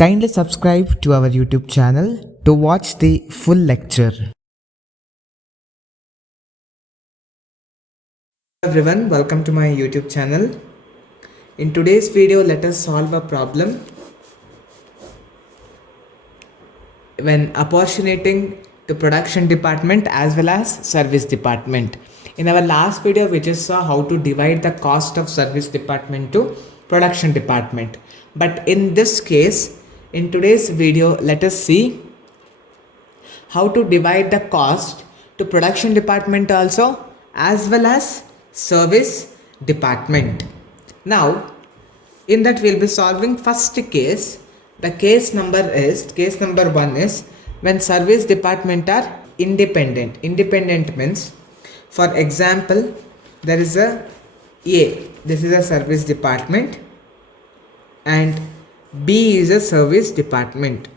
Kindly subscribe to our YouTube channel to watch the full lecture. Hello everyone, welcome to my YouTube channel. In today's video, let us solve a problem when apportioning to production department as well as service department. In our last video, we just saw how to divide the cost of service department to production department. But in this case, in today's video, let us see how to divide the cost to production department also as well as service department. Now, in that we'll be solving first case. The case number 1 is when service department are independent. Independent means, for example, there is a this is a service department and B is a service department.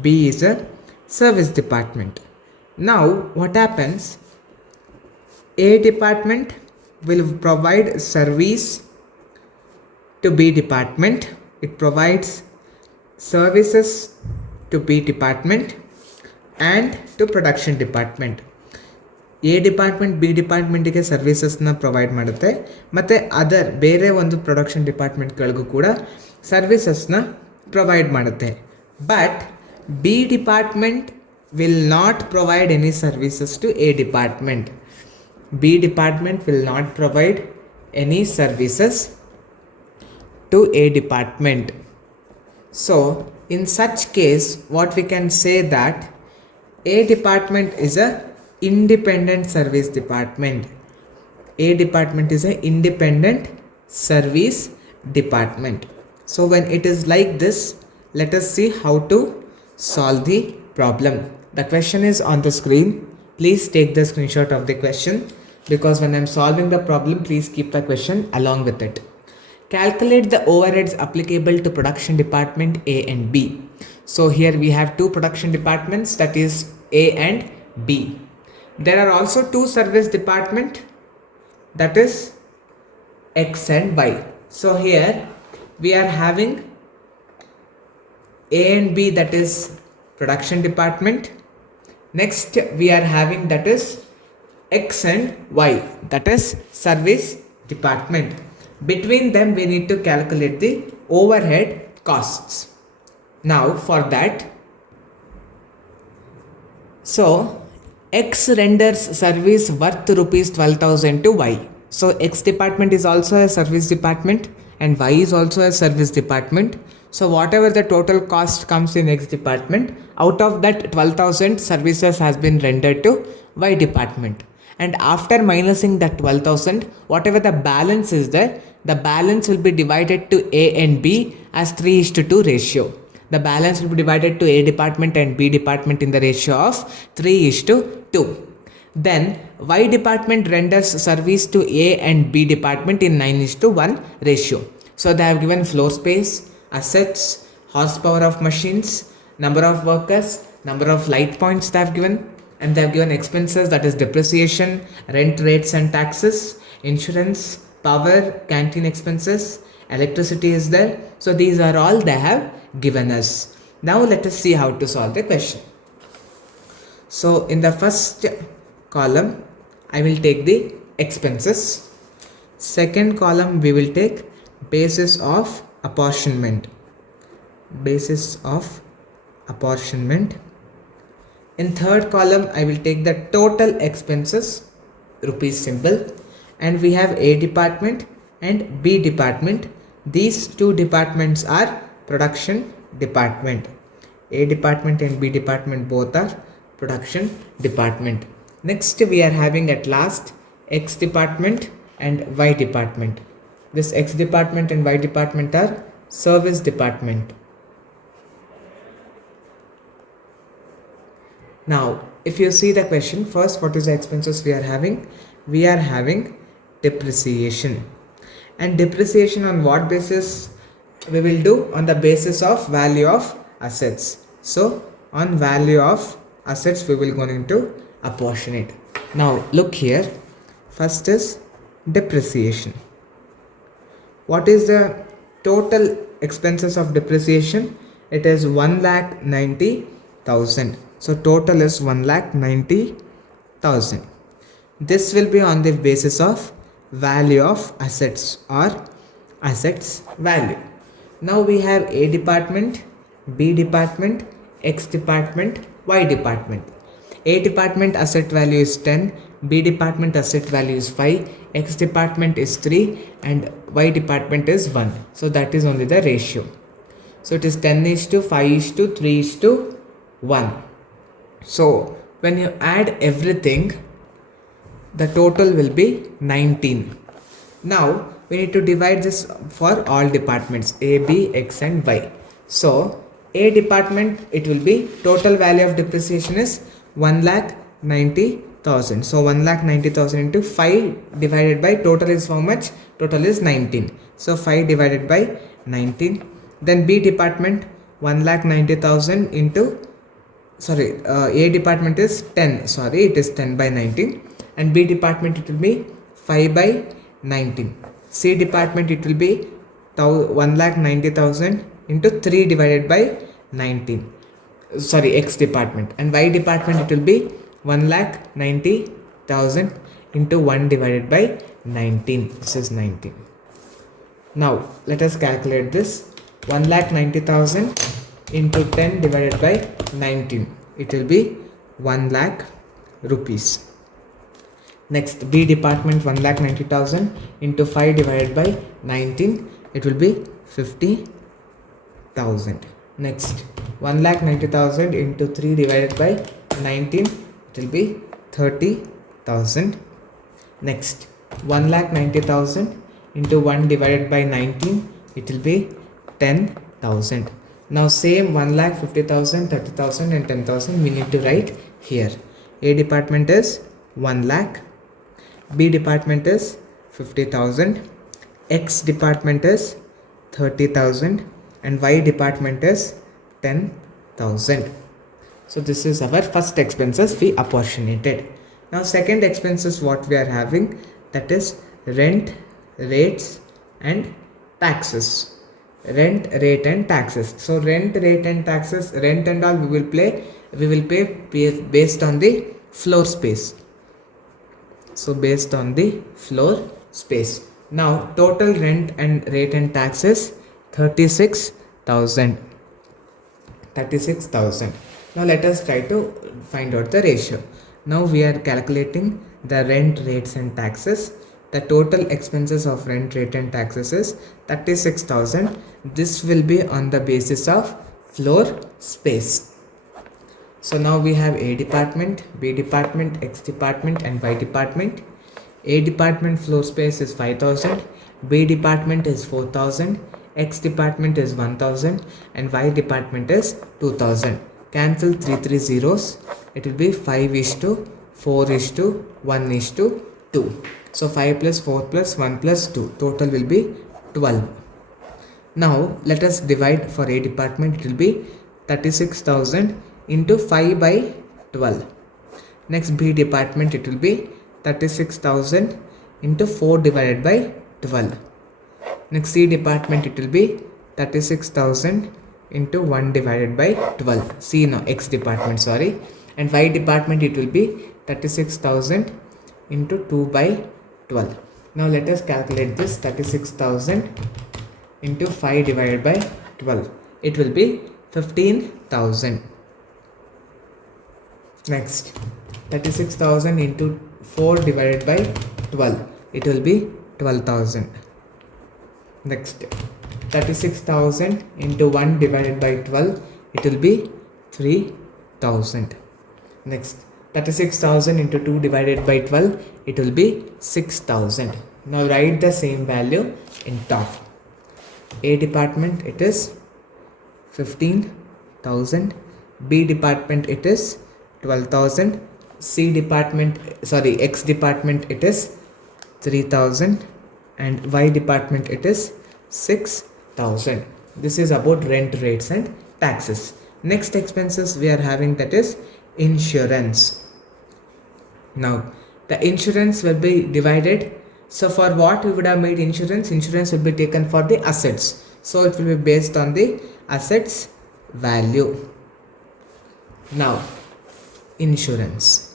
B is a service department. Now what happens? A department will provide service to B department. It provides services to B department and to production department. A department B department ಗೆ services ನ provide ಮಾಡುತ್ತೆ ಮತ್ತೆ other ಬೇರೆ ಒಂದು production department ಗಳಿಗೂ ಕೂಡ services ನ provide ಮಾಡುತ್ತೆ. But B department will not provide any services to A department. B department will not provide any services to A department. So in such case, what we can say that A department is a independent service department. A department is an independent service department. So when it is like this, let us see how to solve the problem. The question is on the screen. Please take the screenshot of the question, because when I am solving the problem, please keep the question along with it. Calculate the overheads applicable to production department A and B. So here we have two production departments, that is A and B. There are also two service department, that is X and Y. So here we are having A and B, that is production department. Next we are having that is X and Y, that is service department. Between them we need to calculate the overhead costs. Now for that, so X renders service worth rupees 12,000 to Y. So X department is also a service department and Y is also a service department. So whatever the total cost comes in X department, out of that 12,000 services has been rendered to Y department. And after minusing that 12,000, whatever the balance is there, the balance will be divided to A and B as 3:2 ratio. The balance will be divided to A department and B department in the ratio of 3:2. Then Y department renders service to A and B department in 9:1 ratio. So they have given floor space, assets, horsepower of machines, number of workers, number of light points they have given, and they have given expenses, that is depreciation, rent rates and taxes, insurance, power, canteen expenses, electricity is there. So these are all they have given us. Now let us see how to solve the question. So in the first column I will take the expenses. Second column we will take basis of apportionment. Basis of apportionment. In third column I will take the total expenses, rupees symbol, and we have A department and B department. These two departments are production department. A department and B department both are production department. Next we are having at last X department and Y department. This X department and Y department are service department. Now if you see the question, first what is the expenses we are having? We are having depreciation. And depreciation on what basis we will do? On the basis of value of assets. So on value of assets we will going to apportion it. Now look here, first is depreciation. What is the total expenses of depreciation? it is 1,90,000. So total is 1,90,000. This will be on the basis of value of assets or assets value. Now we have A department, B department, X department, Y department. A department asset value is 10, B department asset value is 5, X department is 3 and Y department is 1. So that is only the ratio. So it is 10:5:3:1. So when you add everything, the total will be 19. Now we need to divide this for all departments A, B, X and Y. So A department, it will be total value of depreciation is 1,90,000. So 1,90,000 into 5 divided by total is how much? Total is 19. So 5 divided by 19. Then B department 1,90,000 into A department is 10. Sorry, it is 10 by 19. And B department it will be 5 by 19. C department it will be 1,90,000 into 3 divided by 19. Sorry, X department. And Y department it will be 1,90,000 into 1 divided by 19. This is 19. Now let us calculate this. 1,90,000 into 10 divided by 19. It will be 1 lakh rupees. Next, B department 1,90,000 into 5 divided by 19. It will be 50,000. Next, 1,90,000 into 3 divided by 19. It will be 30,000. Next, 1,90,000 into 1 divided by 19. It will be 10,000. Now same 1,50,000, 30,000 and 10,000 we need to write here. A department is 1 lakh, B department is 50,000, X department is 30,000 and Y department is 10,000. So this is our first expenses we apportionated. Now second expenses what we are having, that is rent, rates and taxes. Rent, rate and taxes. So rent, rate and taxes, rent and all we will pay based on the floor space. So based on the floor space. Now total rent and rate and taxes 36,000. 36,000. Now let us try to find out the ratio. Now we are calculating the rent, rates and taxes. The total expenses of rent, rate and taxes is 36,000. This will be on the basis of floor space. So now we have A department, B department, X department and Y department. A department floor space is 5,000, B department is 4,000, X department is 1,000 and Y department is 2,000. Cancel 3 zeros. It will be 5:4:1:2. So 5 plus 4 plus 1 plus 2. Total will be 12. Now let us divide for A department. It will be 36,000 into 5 by 12. Next B department it will be 36,000 into 4 divided by 12. Next C department it will be 36,000 into 1 divided by 12. C no X department, sorry. And Y department it will be 36,000 into 2 by 12. Now let us calculate this. 36,000 into 5 divided by 12. It will be 15,000. Next, 36,000 into 4 divided by 12. It will be 12,000. Next, 36,000 into 1 divided by 12. It will be 3,000. Next, 36,000 into 2 divided by 12. It will be 6,000. Now write the same value in top. A department it is 15,000. B department it is 12,000. C department, sorry, X department it is 3,000 and Y department it is 6,000. This is about rent, rates and taxes. Next expenses we are having, that is insurance. Now the insurance will be divided. So for what we would have made insurance? Insurance will be taken for the assets. So it will be based on the assets value. Now insurance.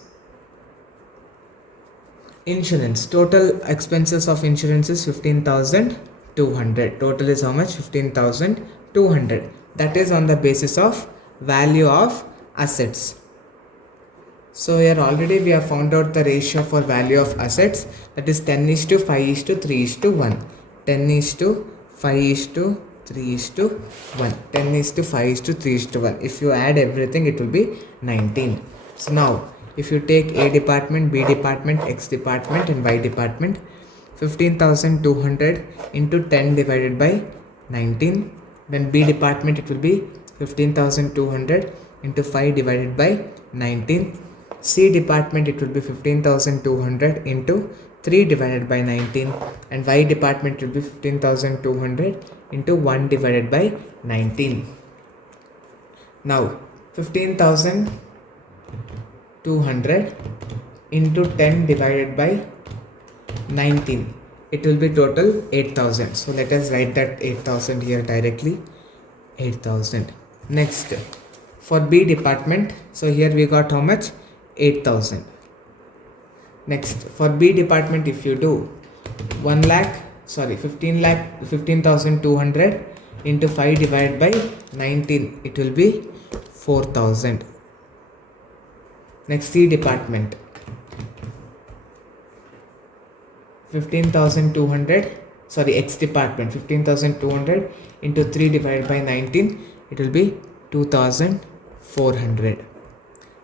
Insurance, total expenses of insurance is 15,200. Total is how much? 15,200. That is on the basis of value of assets. So here already we have found out the ratio for value of assets, that is 10:5:3:1. 10:5:3:1. 10:5:3:1. If you add everything, it will be 19. So now if you take A department, B department, X department and Y department, 15,200 into 10 divided by 19. Then B department, it will be 15,200 into 5 divided by 19. C department, it will be 15,200 into 3 divided by 19, and Y department will be 15,200 into 1 divided by 19. Now 15,200 into 10 divided by 19, it will be total 8,000. So let us write that 8,000 here directly. 8,000. Next, for B department, so here we got how much? 8,000. Next, for B department, if you do 15,200 into 5 divided by 19, it will be 4,000. Next, C department, 15,200, X department, 15,200 into 3 divided by 19, it will be 2,400.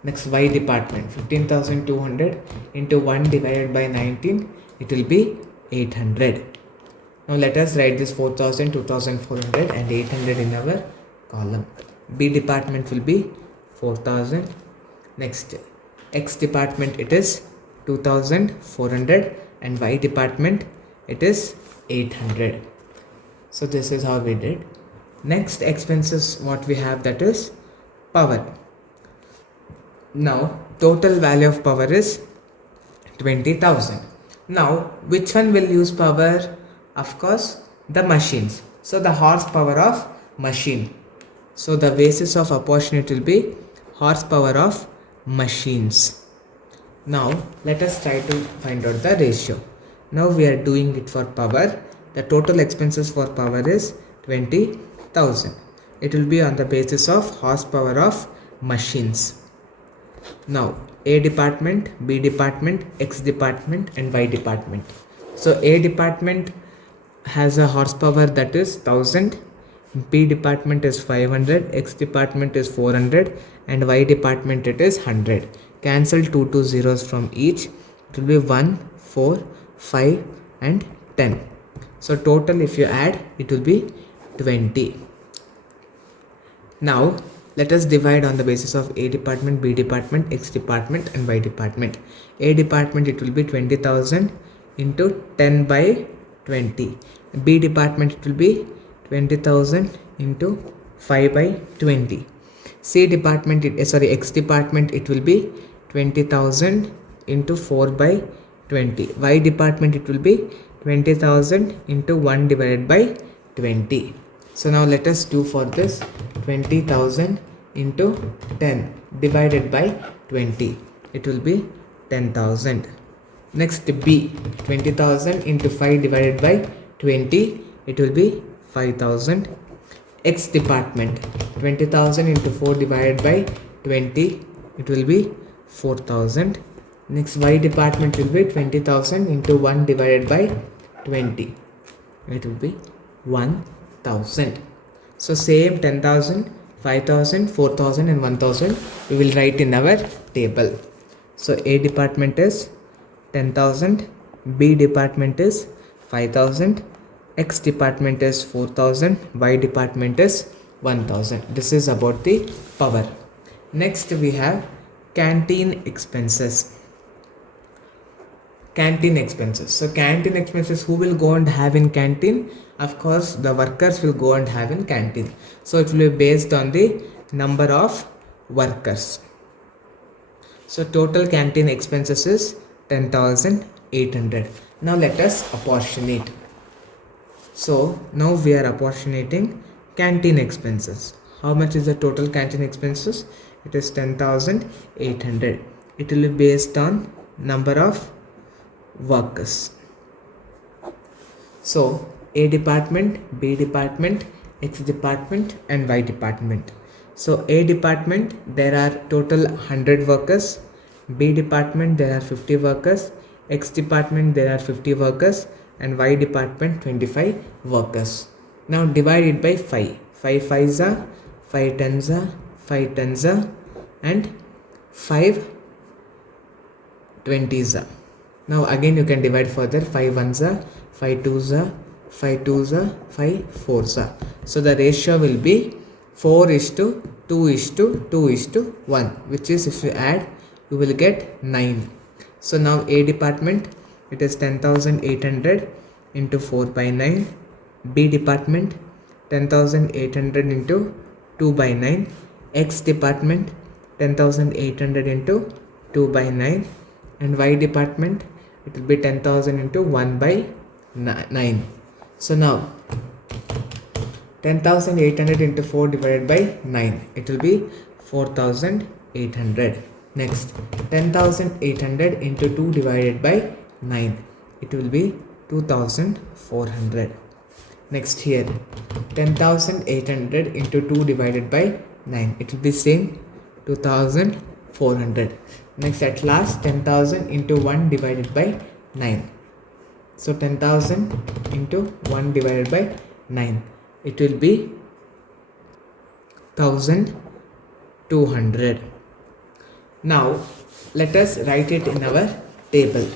Next, Y department, 15,200 into 1 divided by 19, it will be 800. Now let us write this 4,000, 2,400 and 800 in our column. B department will be 4,000. Next, X department, it is 2,400 and Y department, it is 800. So this is how we did. Next expenses, what we have, that is power. Now total value of power is 20,000. Now which one will use power? Of course the machines. So the horsepower of machine. So the basis of apportionment will be horsepower of machines. Now let us try to find out the ratio. Now we are doing it for power. The total expenses for power is 20,000. It will be on the basis of horsepower of machines. Now A department, B department, X department and Y department. So A department has a horsepower that is 1000, B department is 500, X department is 400 and Y department it is 100. Cancel 2 zeros from each. It will be 1, 4, 5 and 10. So total if you add, it will be 20. Now let us divide on the basis of A department, B department, X department and Y department. A department, it will be 20,000 into 10 by 20. B department, it will be 20,000 into 5 by 20. C department, X department, it will be 20,000 into 4 by 20. Y department, it will be 20,000 into 1 divided by 20. So now let us do for this 20,000 into 10 divided by 20. It will be 10,000. Next B, 20,000 into 5 divided by 20. It will be 5,000. X department, 20,000 into 4 divided by 20. It will be 4,000. Next Y department will be 20,000 into 1 divided by 20. It will be 1,000. So same 10,000, 5,000, 4,000 and 1,000 we will write in our table. So A department is 10,000, B department is 5,000, X department is 4,000, Y department is 1,000. This is about the power. Next we have canteen expenses. Canteen expenses. So canteen expenses, who will go and have in canteen? Of course the workers will go and have in canteen. So it will be based on the number of workers. So total canteen expenses is 10,800. Now let us apportionate. So now we are apportionating canteen expenses. how much is the total canteen expenses? It is 10,800. It will be based on number of workers. So A department, B department, X department and Y department. So A department there are total 100 workers, B department there are 50 workers, X department there are 50 workers and Y department 25 workers. Now divide it by 5. 5 5s are 5 10s are 5 10s are and 5 20s are. Now again you can divide further. 5 1s are 5 2s are 5 2s are 5 4s are. So the ratio will be 4:2:2:1, which is if you add you will get 9. So now A department it is 10,800 into 4 by 9. B department 10,800 into 2 by 9. X department 10,800 into 2 by 9 and Y department it will be 10,000 into 1 by 9. So now 10,800 into 4 divided by 9, it will be 4,800. Next 10,800 into 2 divided by 9, it will be 2,400. Next here 10,800 into 2 divided by 9, it will be same 2,400. Next at last 10,000 into 1 divided by 9. So 10,000 into 1 divided by 9, it will be 1,200. Now let us write it in our table.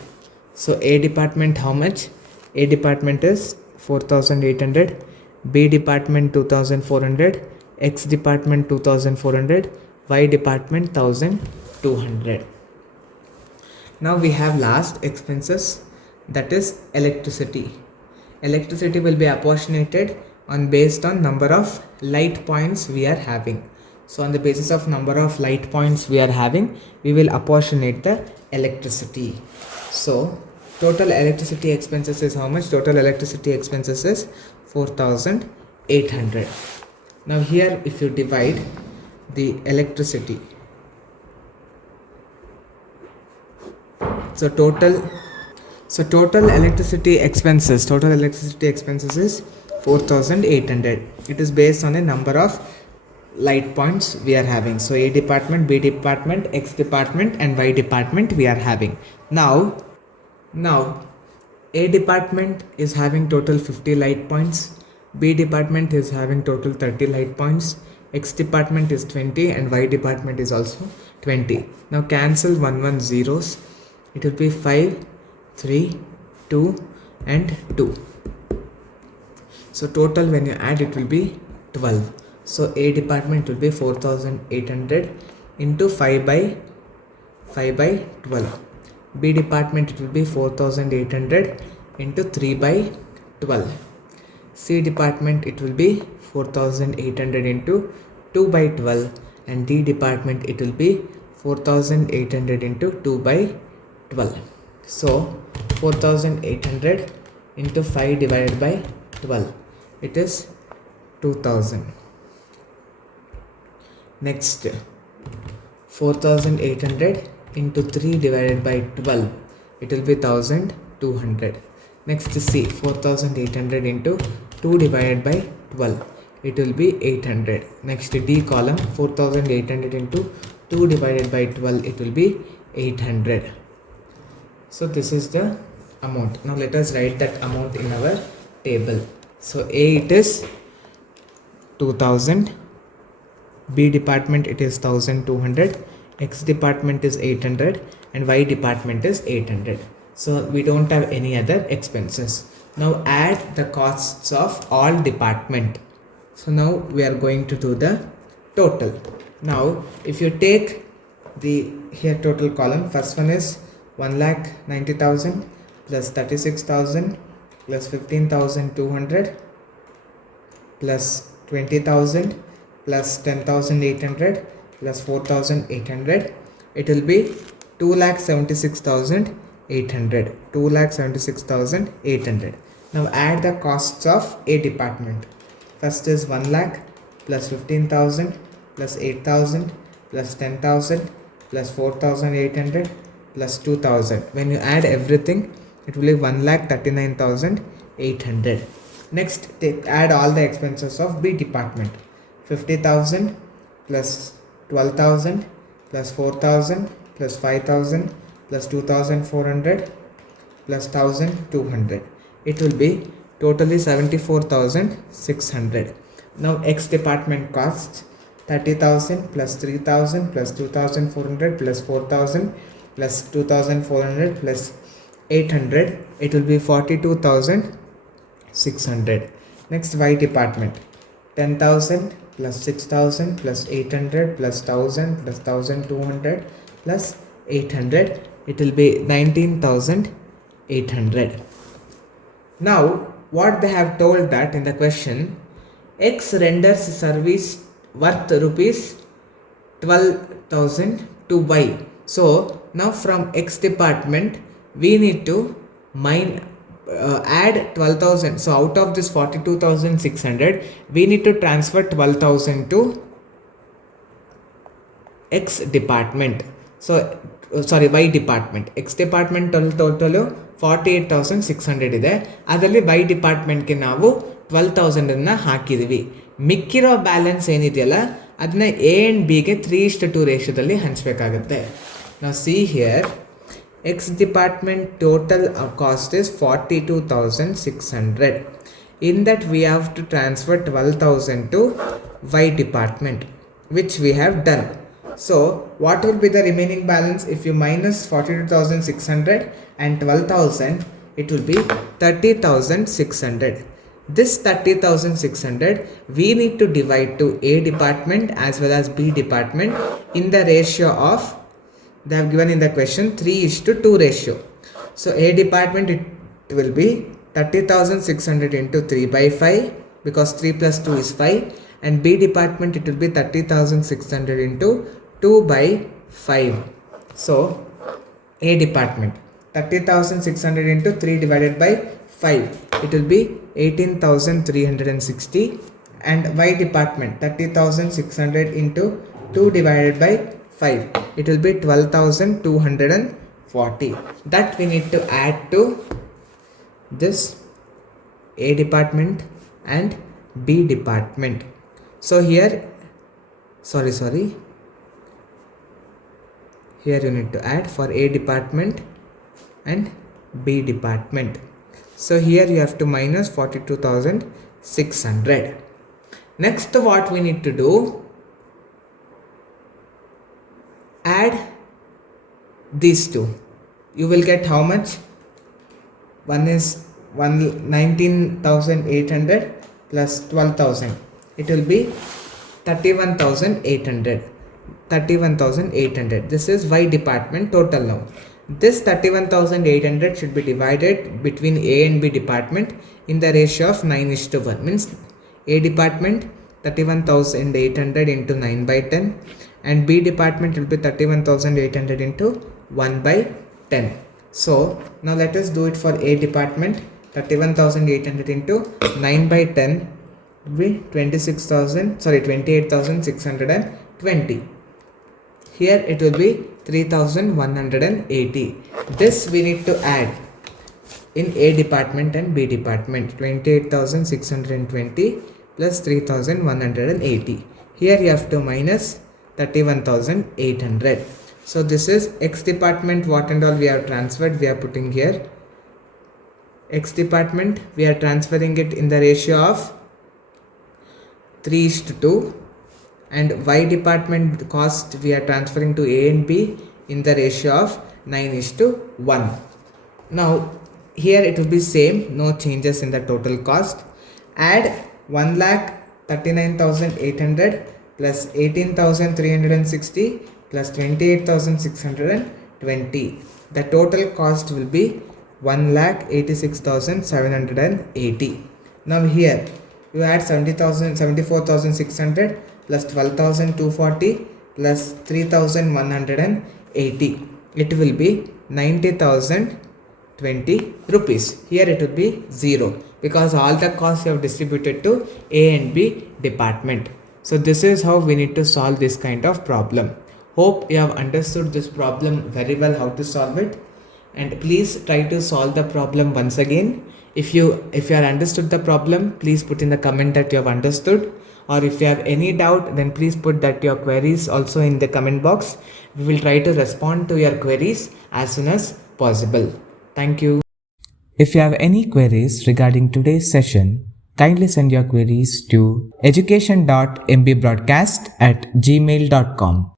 So A department how much? A department is 4,800, B department 2,400, X department 2,400, Y department 1,200. Now we have last expenses, that is electricity. Electricity will be apportionated based on number of light points we are having. So on the basis of number of light points we are having, we will apportionate the electricity. So total electricity expenses is how much? Total electricity expenses is 4,800. Now here if you divide the electricity, so total electricity expenses is 4,800. It is based on a number of light points we are having. So A department, B department, X department and Y department we are having. Now A department is having total 50 light points, B department is having total 30 light points, X department is 20 and Y department is also 20. Now cancel 1 zeros. It will be 5, 3, 2 and 2. So total when you add it will be 12. So A department will be 4,800 into 5 by 12. B department it will be 4,800 into 3 by 12. C department it will be 4,800 into 2 by 12 and D department it will be 4,800 into 2 by 12. So 4,800 into 5 divided by 12, it is 2,000. Next 4,800 into 3 divided by 12, it will be 1,200. Next C, 4,800 into 2 divided by 12, it will be 800. Next D column, 4,800 into 2 divided by 12, it will be 800. So this is the amount. Now let us write that amount in our table. So A it is 2,000, B department it is 1,200, X department is 800 and Y department is 800. So we don't have any other expenses. Now add the costs of all department. So now we are going to do the total. Now if you take the here total column, first one is 1,90,000 plus 36,000 plus 15,200 plus 20,000 plus 10,800 plus 4,800, it will be 2,76,800. 2,76,800. Now add the costs of A department. First is 1 lakh plus 15,000 plus 8,000 plus 10,000 plus 4,800 plus 2,000. When you add everything, it will be 1,39,800. Next, add all the expenses of B department. 50,000 plus 12,000 plus 4,000 plus 5,000 plus 2,400 plus 1,200. It will be totally 74,600. Now X department costs 30,000 plus 3,000 plus 2,400 plus 4,000 plus 2,400 plus 800. It will be 42,600. Next, Y department 10,000 plus 6,000 plus 800 plus 1,000 plus 1,200 plus 800. It will be 19,800. Now what they have told that in the question, X renders service worth rupees 12,000 to Y. So now from X department we need to add 12,000. So out of this 42,600 we need to transfer 12,000 to X department. So sorry, Y department. X department total 48,600 ಇದೆ. ಅದರಲ್ಲಿ Y ಡಿಪಾರ್ಟ್ಮೆಂಟ್ಗೆ ನಾವು 12,000 ಅನ್ನ ಹಾಕಿದ್ವಿ. ಮಿಕ್ಕಿರೋ balance ಏನಿದೆಯಲ್ಲ ಅದನ್ನ A and B ಗೆ 3:2 ರೇಷಿಯೋದಲ್ಲಿ ಹಂಚಬೇಕಾಗುತ್ತೆ. Now see here, X department total cost is 42,600. In that we have to transfer 12,000 to Y department, which we have done. So what will be the remaining balance? If you minus 42,600 and 12,000, it will be 30,600. This 30,600 we need to divide to A department as well as B department in the ratio of, they have given in the question, 3:2 ratio. So A department, it will be 30,600 into 3 by 5 because 3 plus 2 is 5, and B department it will be 30,600 into 2 by 5. So A department 30,600 into 3 divided by 5, it will be 18,360, and Y department 30,600 into 2 divided by 5, it will be 12,240. That we need to add to this A department and B department. So here, here you need to add for A department and B department. So here you have to minus 42,600. Next, what we need to do, add these two. You will get how much? One is 19,800 plus 12,000. It will be 31,800. 31,800. This is Y department total now. This 31,800 should be divided between A and B department in the ratio of 9:1. Means A department 31,800 into 9 by 10, and B department will be 31,800 into 1 by 10. So now let us do it for A department. 31,800 into 9 by 10 will be 28,620. Here it will be 3,180. This we need to add in A department and B department. 28,620 plus 3,180. Here you have to minus 31,800. So this is X department, what and all we have transferred, we are putting here. X department we are transferring it in the ratio of 3:2, and Y department cost we are transferring to A and B in the ratio of 9:1. Now here it will be same, no changes in the total cost. Add 1,39,800 plus 18,360 plus 28,620. The total cost will be 1,86,780. Now here you add 74,600 plus 12,240 plus 3,180. It will be 90,020 rupees. Here it will be 0 because all the costs you have distributed to A and B department. So this is how we need to solve this kind of problem. Hope you have understood this problem very well, how to solve it. And please try to solve the problem once again. If you have understood the problem, please put in the comment that you have understood. Or if you have any doubt, then please put that your queries also in the comment box. We will try to respond to your queries as soon as possible. Thank you. If you have any queries regarding today's session, kindly send your queries to education.mbroadcast@gmail.com.